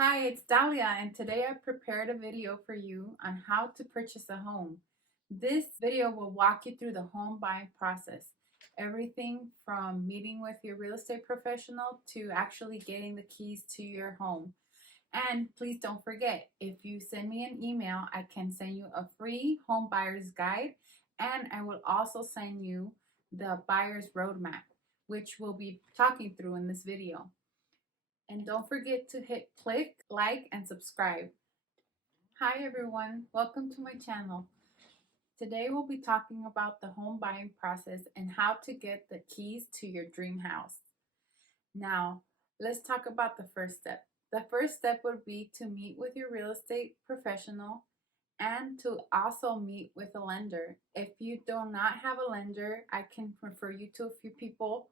Hi, it's Dalia, and today I prepared a video for you on how to purchase a home. This video will walk you through the home buying process, everything from meeting with your real estate professional to actually getting the keys to your home. And please don't forget, if you send me an email, I can send you a free home buyer's guide, and I will also send you the buyer's roadmap, which we'll be talking through in this video. And don't forget to hit click, like, and subscribe. Hi everyone, welcome to my channel. Today we'll be talking about the home buying process and how to get the keys to your dream house. Now, let's talk about the first step. The first step would be to meet with your real estate professional and to also meet with a lender. If you do not have a lender, I can refer you to a few people,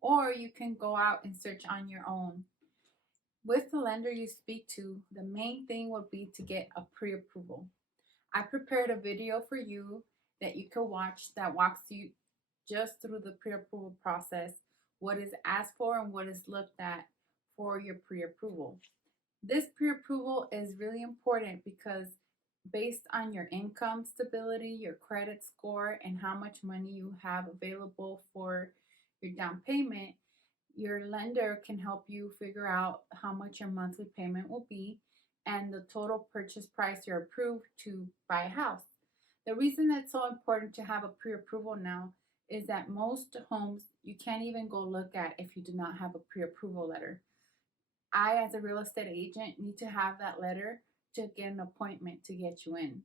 or you can go out and search on your own. With the lender you speak to, the main thing would be to get a pre-approval. I prepared a video for you that you can watch that walks you just through the pre-approval process, what is asked for and what is looked at for your pre-approval. This pre-approval is really important because based on your income stability, your credit score, and how much money you have available for your down payment, your lender can help you figure out how much your monthly payment will be and the total purchase price you're approved to buy a house. The reason it's so important to have a pre-approval now is that most homes you can't even go look at if you do not have a pre-approval letter. I, as a real estate agent, need to have that letter to get an appointment to get you in.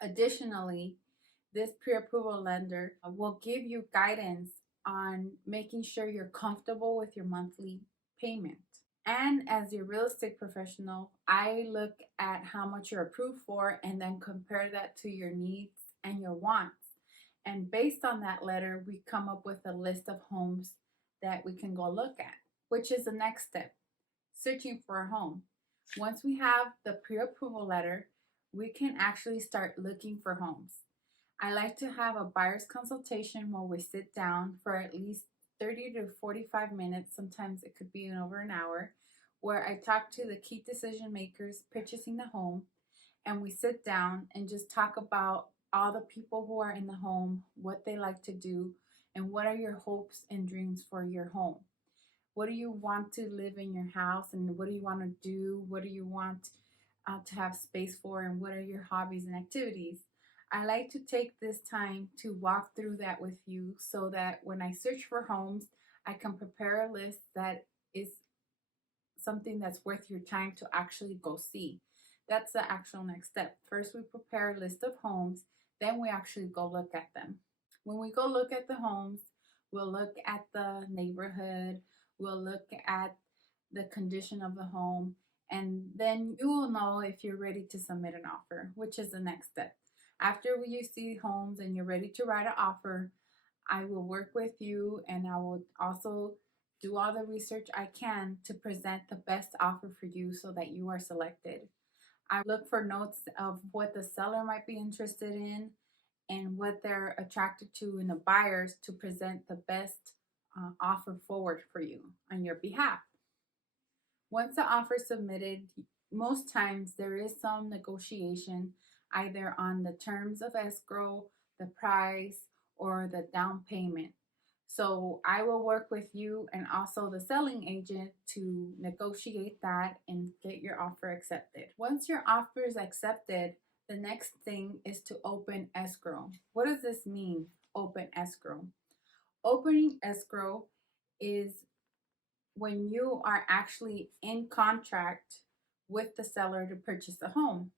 Additionally, this pre-approval lender will give you guidance on making sure you're comfortable with your monthly payment. And as your real estate professional, I look at how much you're approved for and then compare that to your needs and your wants. And based on that letter, we come up with a list of homes that we can go look at, which is the next step, searching for a home. Once we have the pre-approval letter, we can actually start looking for homes. I like to have a buyer's consultation where we sit down for at least 30 to 45 minutes, sometimes it could be over an hour, where I talk to the key decision makers purchasing the home, and we sit down and just talk about all the people who are in the home, what they like to do, and what are your hopes and dreams for your home. What do you want to live in your house, and what do you want to do? What do you want to have space for, and what are your hobbies and activities? I like to take this time to walk through that with you so that when I search for homes, I can prepare a list that is something that's worth your time to actually go see. That's the actual next step. First, we prepare a list of homes, then we actually go look at them. When we go look at the homes, we'll look at the neighborhood, we'll look at the condition of the home, and then you will know if you're ready to submit an offer, which is the next step. After you see homes and you're ready to write an offer, I will work with you and I will also do all the research I can to present the best offer for you so that you are selected. I look for notes of what the seller might be interested in and what they're attracted to in the buyers to present the best offer forward for you on your behalf. Once the offer is submitted, most times there is some negotiation either on the terms of escrow, the price, or the down payment. So I will work with you and also the selling agent to negotiate that and get your offer accepted. Once your offer is accepted, the next thing is to open escrow. What does this mean, open escrow? Opening escrow is when you are actually in contract with the seller to purchase the home.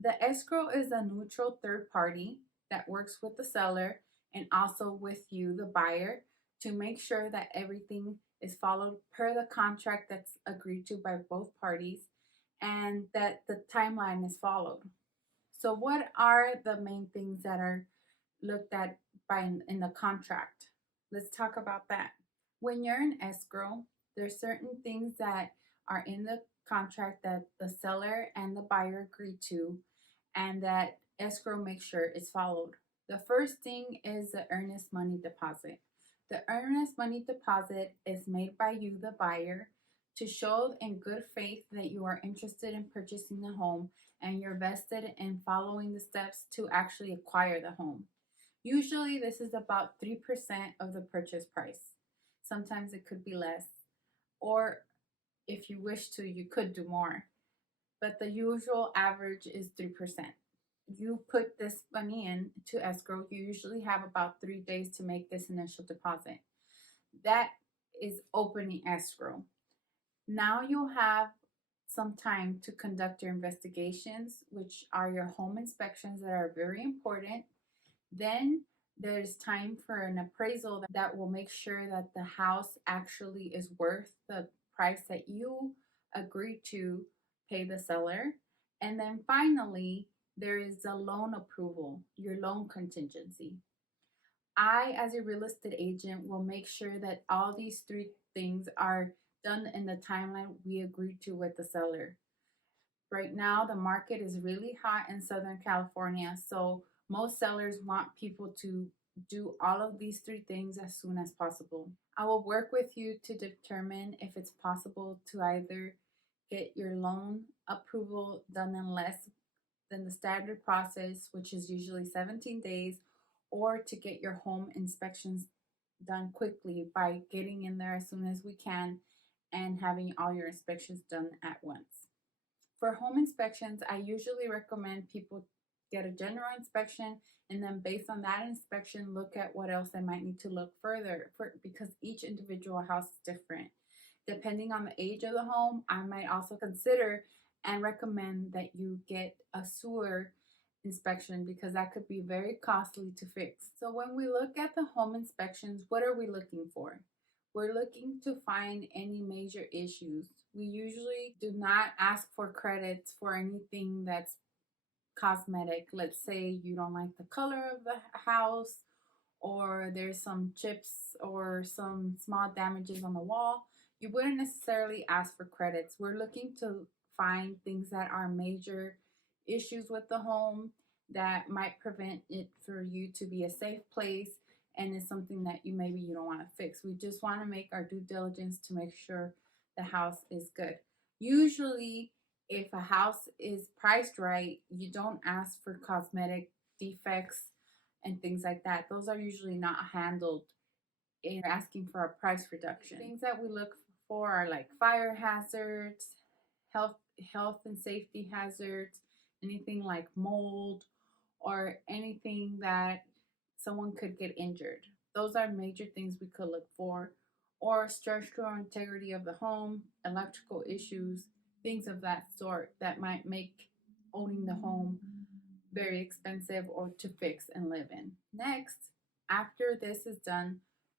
The escrow is a neutral third party that works with the seller and also with you, the buyer, to make sure that everything is followed per the contract that's agreed to by both parties and that the timeline is followed. So what are the main things that are looked at in the contract? Let's talk about that. When you're in escrow, there's certain things that are in the contract that the seller and the buyer agree to and that escrow makes sure is followed. The first thing is the earnest money deposit. The earnest money deposit is made by you, the buyer, to show in good faith that you are interested in purchasing the home and you're vested in following the steps to actually acquire the home. Usually, this is about 3% of the purchase price. Sometimes it could be less, or if you wish to, you could do more. But the usual average is 3%. You put this money in to escrow, you usually have about 3 days to make this initial deposit. That is opening escrow. Now you'll have some time to conduct your investigations, which are your home inspections that are very important. Then there's time for an appraisal that will make sure that the house actually is worth the price that you agree to pay the seller. And then finally, there is a loan approval, your loan contingency. I, as a real estate agent, will make sure that all these three things are done in the timeline we agreed to with the seller. Right now, the market is really hot in Southern California, so most sellers want people to do all of these three things as soon as possible. I will work with you to determine if it's possible to either get your loan approval done in less than the standard process, which is usually 17 days, or to get your home inspections done quickly by getting in there as soon as we can and having all your inspections done at once. For home inspections, I usually recommend people get a general inspection and then based on that inspection, look at what else they might need to look further because each individual house is different. Depending on the age of the home, I might also consider and recommend that you get a sewer inspection because that could be very costly to fix. So when we look at the home inspections, what are we looking for? We're looking to find any major issues. We usually do not ask for credits for anything that's cosmetic. Let's say you don't like the color of the house, or there's some chips or some small damages on the wall. You wouldn't necessarily ask for credits. We're looking to find things that are major issues with the home that might prevent it for you to be a safe place and it's something that you don't want to fix. We just want to make our due diligence to make sure the house is good. Usually, if a house is priced right, you don't ask for cosmetic defects and things like that. Those are usually not handled in asking for a price reduction. Things that we look for are like fire hazards, health and safety hazards, anything like mold or anything that someone could get injured. Those are major things we could look for. Or structural integrity of the home, electrical issues, things of that sort that might make owning the home very expensive or to fix and live in. Next, after this is done,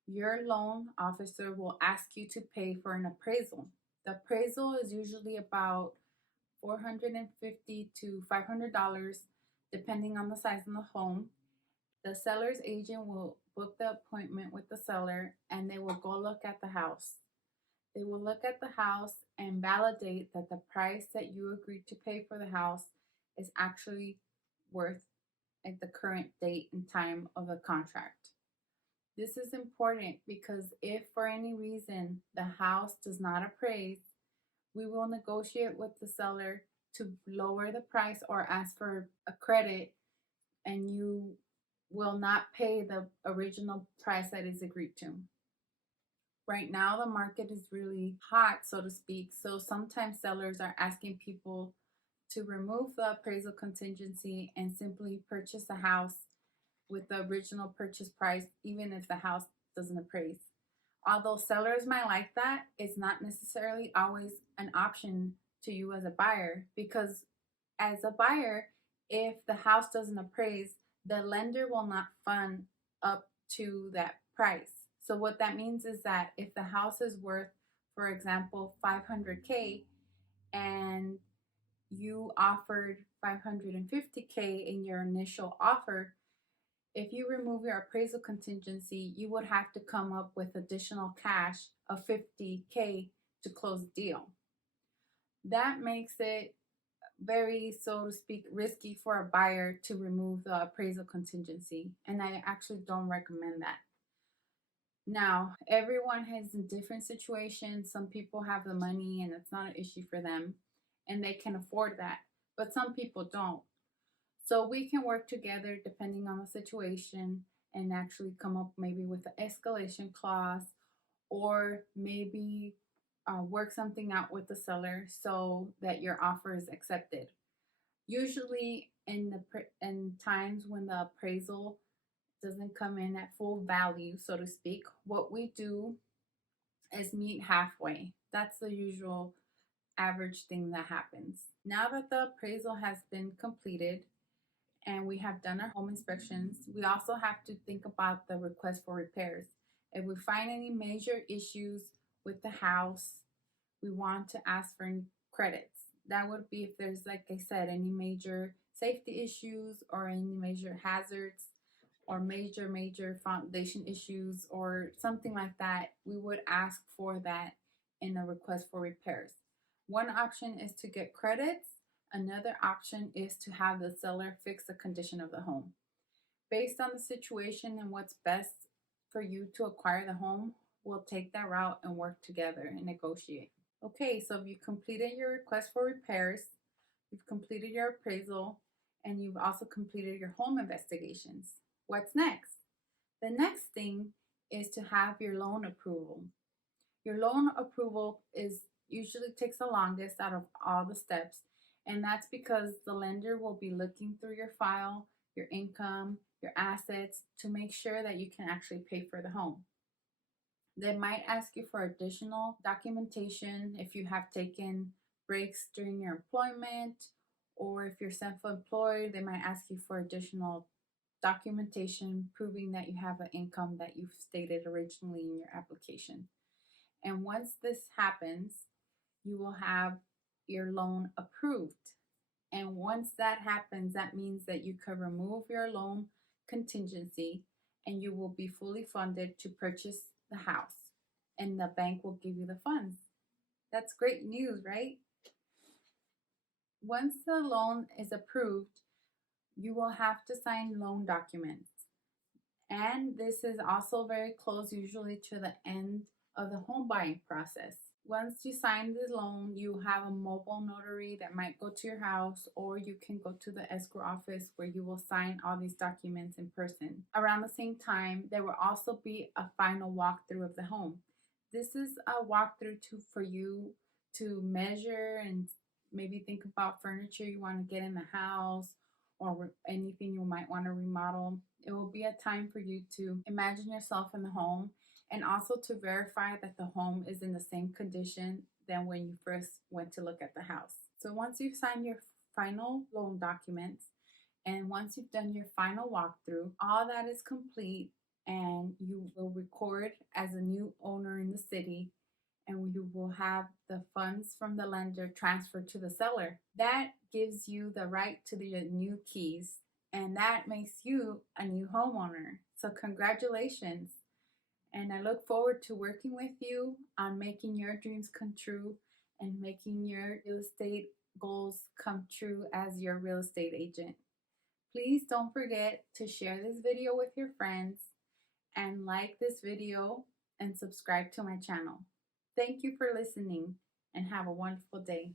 your loan officer will ask you to pay for an appraisal. The appraisal is usually about $450 to $500 depending on the size of the home. The seller's agent will book the appointment with the seller and they will go look at the house. They will look at the house and validate that the price that you agreed to pay for the house is actually worth at the current date and time of the contract. This is important because if for any reason the house does not appraise, we will negotiate with the seller to lower the price or ask for a credit, and you will not pay the original price that is agreed to. Right now, the market is really hot, so to speak. So sometimes sellers are asking people to remove the appraisal contingency and simply purchase a house with the original purchase price, even if the house doesn't appraise. Although sellers might like that, it's not necessarily always an option to you as a buyer, because as a buyer, if the house doesn't appraise, the lender will not fund up to that price. So what that means is that if the house is worth, for example, $500K and you offered $550K in your initial offer, if you remove your appraisal contingency, you would have to come up with additional cash of $50K to close the deal. That makes it very, so to speak, risky for a buyer to remove the appraisal contingency, and I actually don't recommend that. Now, everyone has a different situation. Some people have the money and it's not an issue for them and they can afford that, but some people don't. So we can work together depending on the situation and actually come up maybe with an escalation clause, or maybe work something out with the seller so that your offer is accepted. Usually in times when the appraisal doesn't come in at full value, so to speak, what we do is meet halfway. That's the usual average thing that happens. Now that the appraisal has been completed and we have done our home inspections, we also have to think about the request for repairs. If we find any major issues with the house, we want to ask for any credits. That would be if there's, like I said, any major safety issues or any major hazards or major foundation issues or something like that. We would ask for that in a request for repairs. One option is to get credits. Another option is to have the seller fix the condition of the home. Based on the situation and what's best for you to acquire the home, we'll take that route and work together and negotiate. Okay, so if you completed your request for repairs, you've completed your appraisal, and you've also completed your home investigations. What's next? The next thing is to have your loan approval. Your loan approval is usually takes the longest out of all the steps, and that's because the lender will be looking through your file, your income, your assets to make sure that you can actually pay for the home. They might ask you for additional documentation if you have taken breaks during your employment, or if you're self-employed, they might ask you for additional documentation proving that you have an income that you've stated originally in your application. And once this happens, you will have your loan approved. And once that happens, that means that you can remove your loan contingency and you will be fully funded to purchase the house. And the bank will give you the funds. That's great news, right? Once the loan is approved, you will have to sign loan documents. And this is also very close, usually to the end of the home buying process. Once you sign the loan, you have a mobile notary that might go to your house, or you can go to the escrow office where you will sign all these documents in person. Around the same time, there will also be a final walkthrough of the home. This is a walkthrough for you to measure and maybe think about furniture you want to get in the house or anything you might want to remodel. It will be a time for you to imagine yourself in the home and also to verify that the home is in the same condition than when you first went to look at the house. So once you've signed your final loan documents and once you've done your final walkthrough, all that is complete and you will record as a new owner in the city, and you will have the funds from the lender transferred to the seller. That gives you the right to the new keys, and that makes you a new homeowner. So congratulations. And I look forward to working with you on making your dreams come true and making your real estate goals come true as your real estate agent. Please don't forget to share this video with your friends and like this video and subscribe to my channel. Thank you for listening and have a wonderful day.